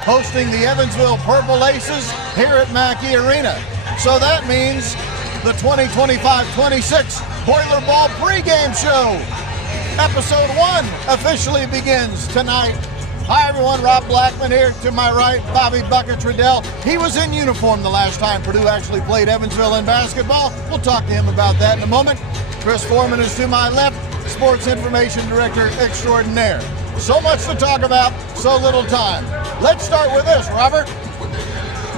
hosting the Evansville Purple Aces here at Mackey Arena. So that means the 2025-26 BoilerBall pregame show. Episode 1 officially begins tonight. Hi everyone, Rob Blackman here. To my right, Bobby Buckets Riddell. He was in uniform the last time Purdue actually played Evansville in basketball. We'll talk to him about that in a moment. Chris Forman is to my left, Sports Information Director Extraordinaire. So much to talk about, so little time. Let's start with this, Robert.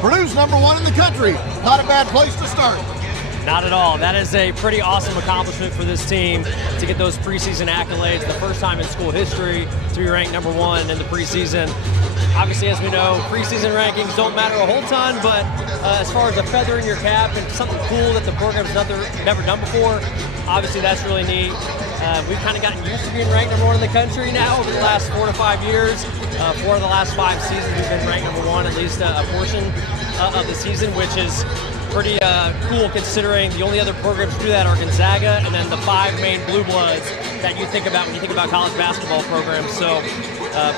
Purdue's #1 in the country. Not a bad place to start. Not at all. That is a pretty awesome accomplishment for this team to get those preseason accolades. The first time in school history to be ranked #1 in the preseason. Obviously, as we know, preseason rankings don't matter a whole ton, but as far as a feather in your cap and something cool that the program's never done before, obviously that's really neat. We've kind of gotten used to being ranked #1 in the country now over the last 4 to 5 years. 4 of the last 5 seasons we've been ranked #1 at least a portion of the season, which is pretty cool considering the only other programs to do that are Gonzaga and then the 5 main blue bloods that you think about when you think about college basketball programs. So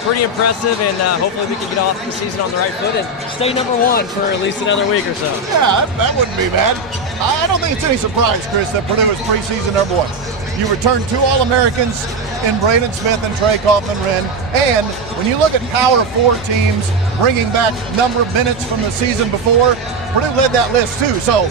pretty impressive, and hopefully we can get off the season on the right foot and stay #1 for at least another week or so. Yeah, that wouldn't be bad. I don't think it's any surprise, Chris, that Purdue is preseason #1. You returned 2 All-Americans in Braden Smith and Trey Kaufman-Renn, and when you look at Power 4 teams bringing back number of minutes from the season before, Purdue led that list too, so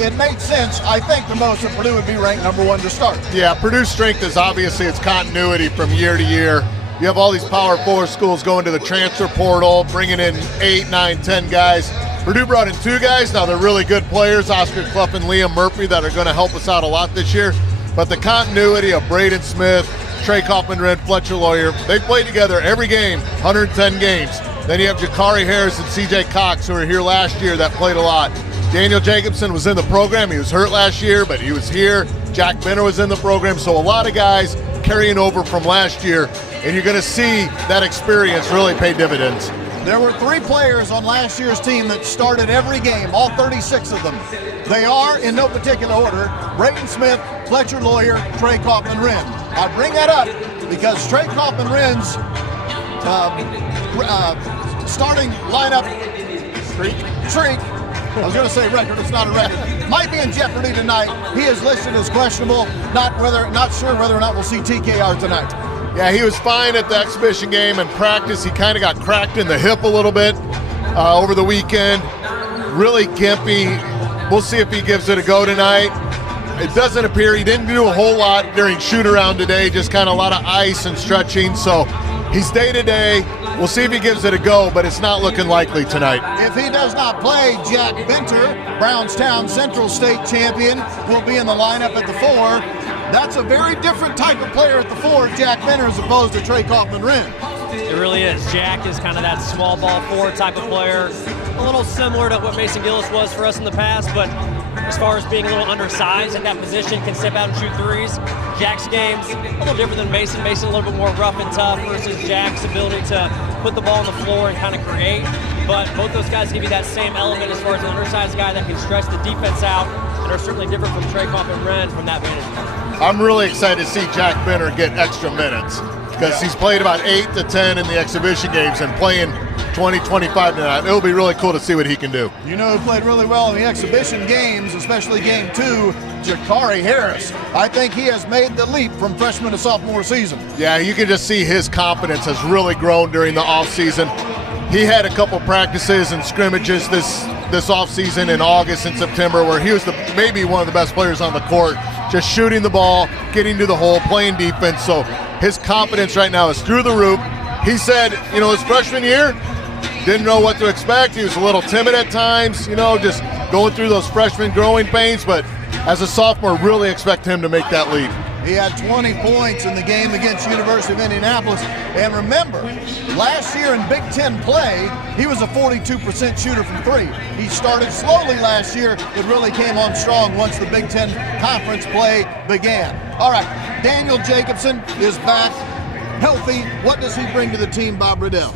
it made sense, I think, the most that Purdue would be ranked #1 to start. Yeah, Purdue's strength is obviously its continuity from year to year. You have all these Power 4 schools going to the transfer portal, bringing in 8, 9, 10 guys. Purdue brought in 2 guys. Now they're really good players, Oscar Clough and Liam Murphy, that are going to help us out a lot this year. But the continuity of Braden Smith, Trey Kaufman-Renn, Fletcher Lawyer, they played together every game, 110 games. Then you have Jakari Harris and CJ Cox, who were here last year, that played a lot. Daniel Jacobson was in the program. He was hurt last year, but he was here. Jack Benner was in the program. So a lot of guys carrying over from last year, and you're going to see that experience really pay dividends. There were 3 players on last year's team that started every game, all 36 of them. They are, in no particular order, Braden Smith, Fletcher Lawyer, Trey Kaufman-Renn. I bring that up because Trey Kaufman-Renn's starting lineup streak, I was going to say record, it's not a record, might be in jeopardy tonight. He is listed as questionable, not sure whether or not we'll see TKR tonight. Yeah, he was fine at the exhibition game and practice. He kind of got cracked in the hip a little bit over the weekend. Really gimpy. We'll see if he gives it a go tonight. It doesn't appear he didn't do a whole lot during shoot-around today, just kind of a lot of ice and stretching. So he's day-to-day. We'll see if he gives it a go, but it's not looking likely tonight. If he does not play, Jack Benter, Brownstown Central State champion, will be in the lineup at the 4. That's a very different type of player at the 4, Jack Benner, as opposed to Trey Kaufman-Renn. It really is. Jack is kind of that small ball 4 type of player. A little similar to what Mason Gillis was for us in the past, but as far as being a little undersized at that position, can step out and shoot 3s. Jack's game's a little different than Mason. Mason a little bit more rough and tough versus Jack's ability to put the ball on the floor and kind of create. But both those guys give you that same element as far as an undersized guy that can stretch the defense out, and are certainly different from Trey Kaufman-Renn from that vantage point. I'm really excited to see Jack Benner get extra minutes because he's played about 8 to 10 in the exhibition games and playing 20, 25 tonight. It'll be really cool to see what he can do. You know who played really well in the exhibition games, especially game 2, Jakari Harris. I think he has made the leap from freshman to sophomore season. Yeah, you can just see his confidence has really grown during the offseason. He had a couple practices and scrimmages this offseason in August and September where he was maybe one of the best players on the court, just shooting the ball, getting to the hole, playing defense. So his confidence right now is through the roof. He said, his freshman year, didn't know what to expect. He was a little timid at times, just going through those freshman growing pains. But as a sophomore, really expect him to make that leap. He had 20 points in the game against University of Indianapolis. And remember, last year in Big Ten play, he was a 42% shooter from 3. He started slowly last year, but really came on strong once the Big Ten conference play began. All right, Daniel Jacobson is back, healthy. What does he bring to the team, Bob Riddell?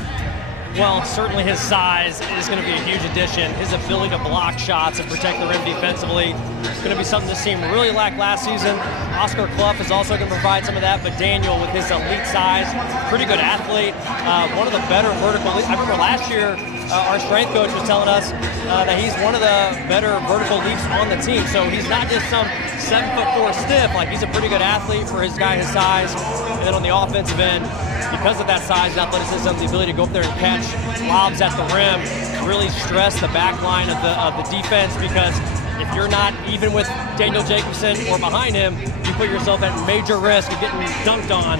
Well, certainly his size is going to be a huge addition. His ability to block shots and protect the rim defensively is going to be something this team really lacked last season. Oscar Clough is also going to provide some of that, but Daniel, with his elite size, pretty good athlete, one of the better vertical. I remember last year our strength coach was telling us that he's one of the better vertical leaps on the team. So he's not just some 7'4" stiff. Like, he's a pretty good athlete for his guy his size. And then on the offensive end, because of that size and athleticism, the ability to go up there and catch lobs at the rim, really stress the back line of the defense, because if you're not even with Daniel Jacobson or behind him, you put yourself at major risk of getting dunked on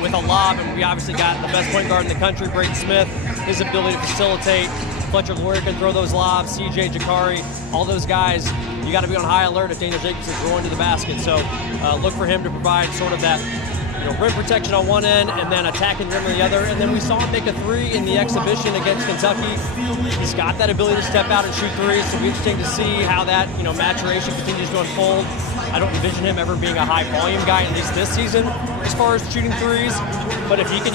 with a lob. And we obviously got the best point guard in the country, Braden Smith. His ability to facilitate. Fletcher Lawyer can throw those lobs, CJ Jakari, all those guys. You got to be on high alert if Daniel Jacobson's going to the basket. So look for him to provide sort of that rim protection on one end and then attacking the rim on the other. And then we saw him make a three in the exhibition against Kentucky. He's got that ability to step out and shoot threes. So it'll be interesting to see how that maturation continues to unfold. I don't envision him ever being a high volume guy, at least this season, as far as shooting threes. But if he can,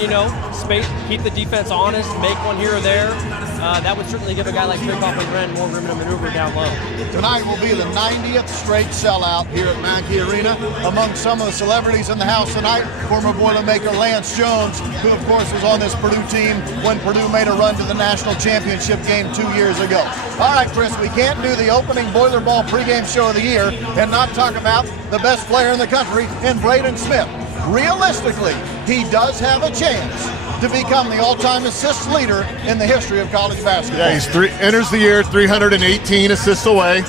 space, keep the defense honest, make one here or there, that would certainly give a guy like Trey Kaufman-Renn more room to maneuver down low. Tonight will be the 90th straight sellout here at Mackey Arena. Among some of the celebrities in the house tonight, former Boilermaker Lance Jones, who of course was on this Purdue team when Purdue made a run to the national championship game 2 years ago. All right, Chris, we can't do the opening BoilerBall pregame show of the year and not talk about the best player in the country in Braden Smith. Realistically, he does have a chance to become the all-time assists leader in the history of college basketball. Yeah, enters the year 318 assists away.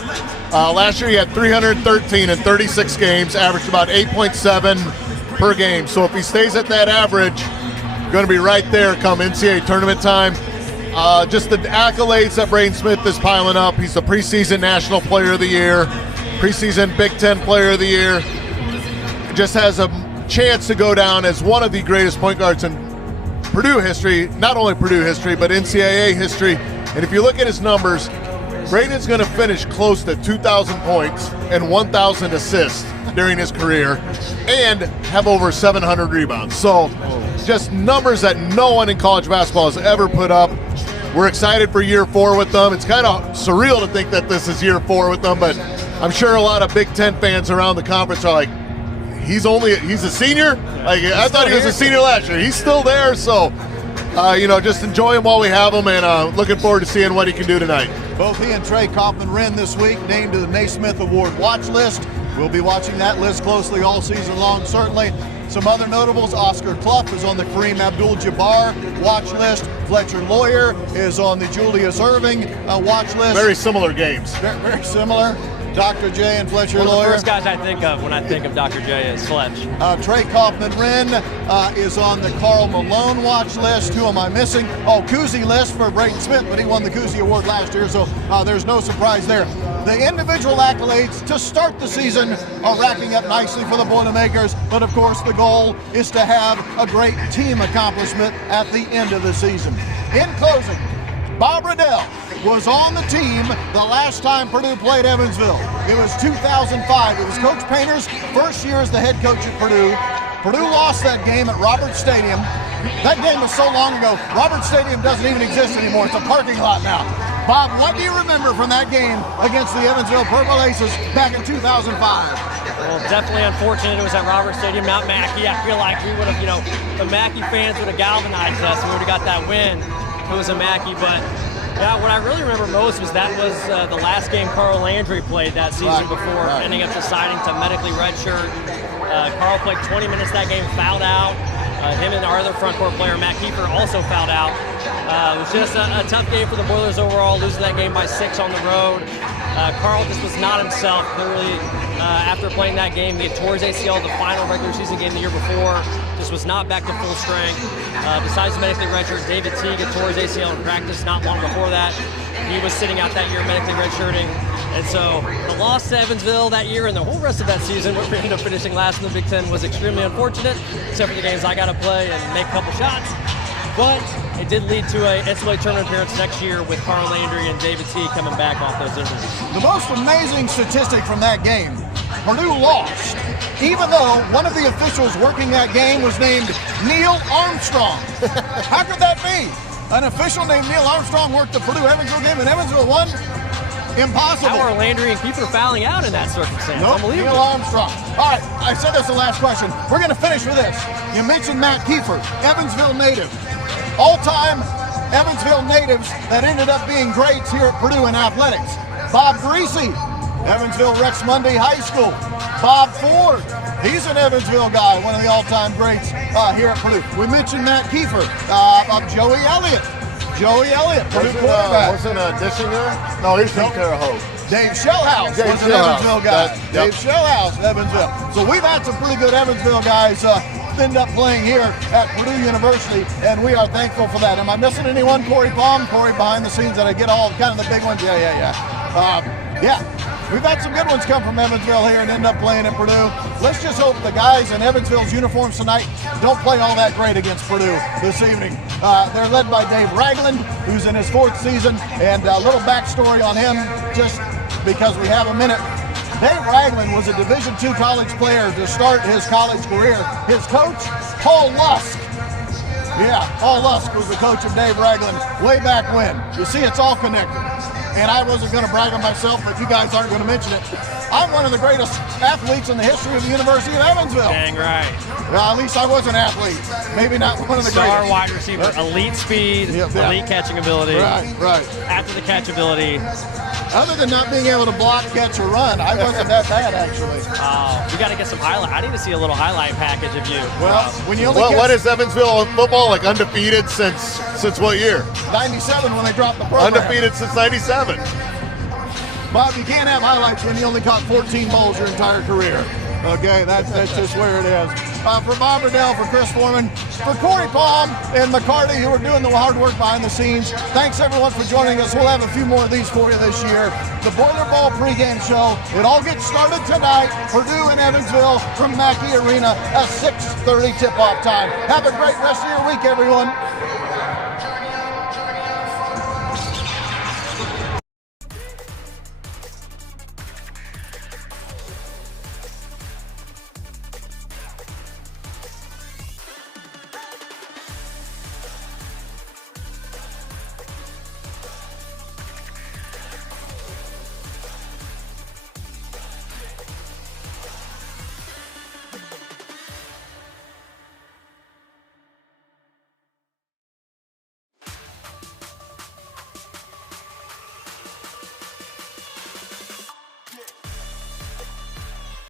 Last year he had 313 in 36 games, averaged about 8.7 per game. So if he stays at that average, going to be right there come NCAA tournament time. Just the accolades that Braden Smith is piling up. He's the preseason National Player of the Year, preseason Big Ten Player of the Year. Just has a chance to go down as one of the greatest point guards in Purdue history, not only Purdue history, but NCAA history. And if you look at his numbers, Braden's going to finish close to 2,000 points and 1,000 assists during his career and have over 700 rebounds. So just numbers that no one in college basketball has ever put up. We're excited for year 4 with them. It's kind of surreal to think that this is year 4 with them, but I'm sure a lot of Big Ten fans around the conference are like, he's a senior? Like, I thought he was a senior last year. He's still there, so just enjoy him while we have him, and looking forward to seeing what he can do tonight. Both he and Trey Kaufman-Renn this week named to the Naismith Award watch list. We'll be watching that list closely all season long, certainly. Some other notables: Oscar Clough is on the Kareem Abdul-Jabbar watch list. Fletcher Lawyer is on the Julius Erving watch list. Very similar games. Very similar. Dr. J and Fletcher Lawyer. One of the first guys I think of when I think of Dr. J is Fletch. Trey Kaufman-Renn is on the Karl Malone watch list. Who am I missing? Oh, Cousy list for Braden Smith, but he won the Cousy Award last year, so there's no surprise there. The individual accolades to start the season are racking up nicely for the Boilermakers, but of course the goal is to have a great team accomplishment at the end of the season. In closing, Bob Riddell was on the team the last time Purdue played Evansville. It was 2005. It was Coach Painter's first year as the head coach at Purdue. Purdue lost that game at Roberts Stadium. That game was so long ago, Roberts Stadium doesn't even exist anymore. It's a parking lot now. Bob, what do you remember from that game against the Evansville Purple Aces back in 2005? Well, definitely unfortunate it was at Roberts Stadium, not Mackey. I feel like we would have, the Mackey fans would have galvanized us and we would have got that win if it was a Mackey. But yeah, what I really remember most was that was the last game Carl Landry played that season before ending up deciding to medically redshirt. Carl played 20 minutes that game, fouled out. Him and our other front court player, Matt Kiefer, also fouled out. It was just a tough game for the Boilers overall, losing that game by 6 on the road. Carl just was not himself. Clearly, after playing that game, he had tore his ACL the final regular season game the year before. Just was not back to full strength. Besides medically redshirt, David Teague had tore his ACL in practice not long before that. He was sitting out that year medically redshirting. And so the loss to Evansville that year and the whole rest of that season, where we ended up finishing last in the Big Ten, was extremely unfortunate, except for the games I got to play and make a couple shots. But it did lead to a NCAA tournament appearance next year with Carl Landry and David T. coming back off those injuries. The most amazing statistic from that game, Purdue lost, even though one of the officials working that game was named Neil Armstrong. How could that be? An official named Neil Armstrong worked the Purdue-Evansville game, and Evansville won? Impossible. How are Landry and Kiefer fouling out in that circumstance? Nope, Unbelievable. Neil Armstrong. All right, I said that's the last question. We're going to finish with this. You mentioned Matt Kiefer, Evansville native. All-time Evansville natives that ended up being greats here at Purdue in athletics. Bob Greasy, Evansville Rex Mundy High School. Bob Ford, he's an Evansville guy, one of the all-time greats here at Purdue. We mentioned Matt Kiefer, Joey Elliott. Joey Elliott, Purdue quarterback. Wasn't Dissinger? No, he's from Terre Haute. Dave Shellhouse was an Evansville guy. Dave Shellhouse, Evansville. So we've had some pretty good Evansville guys end up playing here at Purdue University, and we are thankful for that. Am I missing anyone? Corey Palm, Corey behind the scenes that I get all kind of the big ones. Yeah. We've had some good ones come from Evansville here and end up playing at Purdue. Let's just hope the guys in Evansville's uniforms tonight don't play all that great against Purdue this evening. They're led by Dave Ragland, who's in his 4th season, and a little backstory on him, just because we have a minute. Dave Ragland was a Division II college player to start his college career. His coach, Paul Lusk. Yeah, Paul Lusk was the coach of Dave Ragland way back when. You see, it's all connected. And I wasn't going to brag on myself, but you guys aren't going to mention it. I'm one of the greatest athletes in the history of the University of Evansville. Dang right. Well, at least I was an athlete. Maybe not one of the greatest. Star wide receiver, elite speed, elite catching ability. Right. After the catch ability. Other than not being able to block, catch, or run, I wasn't that bad, actually. Oh, we got to get some highlight. I need to see a little highlight package of you. Well, when you only what is Evansville football like? Undefeated since what year? 97 when they dropped the program. Undefeated since 97. Bob, you can't have highlights when you only caught 14 balls your entire career. Okay, that's just where it is. For Bob Riddell, for Chris Forman, for Corey Palm and McCarty, who are doing the hard work behind the scenes. Thanks everyone for joining us. We'll have a few more of these for you this year. The BoilerBall pregame show. It all gets started tonight. Purdue and Evansville from Mackey Arena at 6:30 tip-off time. Have a great rest of your week, everyone.